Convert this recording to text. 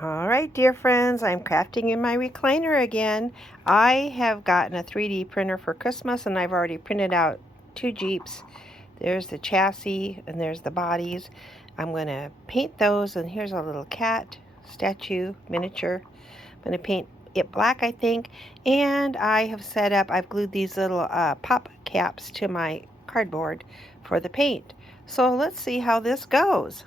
All right, dear friends, I'm crafting in my recliner again. I have gotten a 3D printer for Christmas and I've already printed out two Jeeps. There's the chassis and there's the bodies. I'm going to paint those, and here's a little cat statue miniature. I'm going to paint it black, I think, and I've glued these little pop caps to my cardboard for the paint. So let's see how this goes.